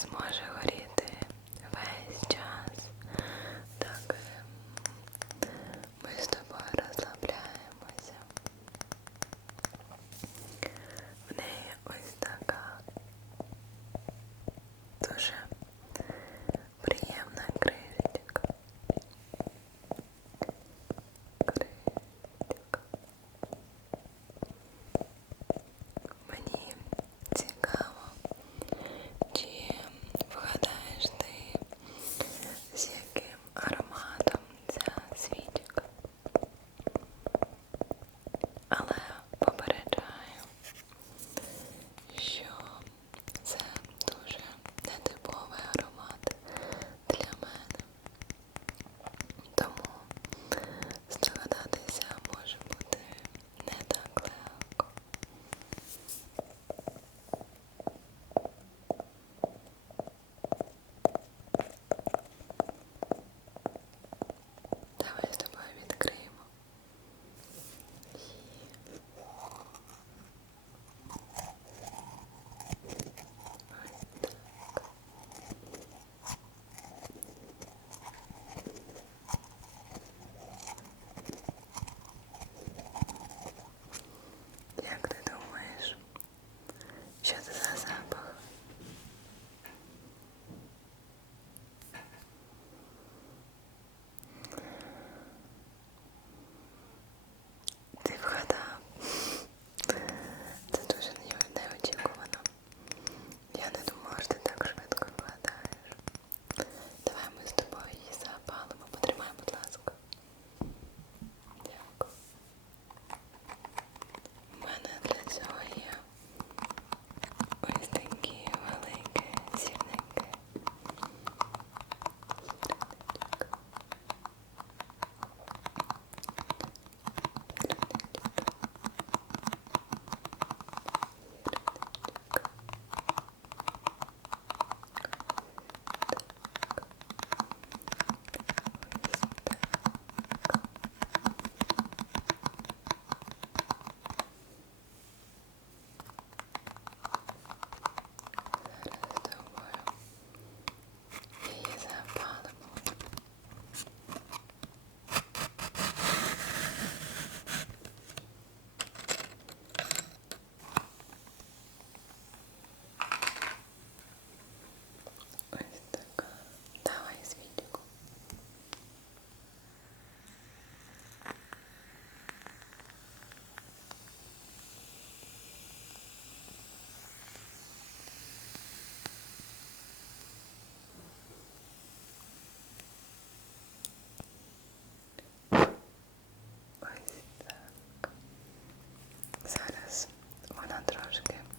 сможешь немножко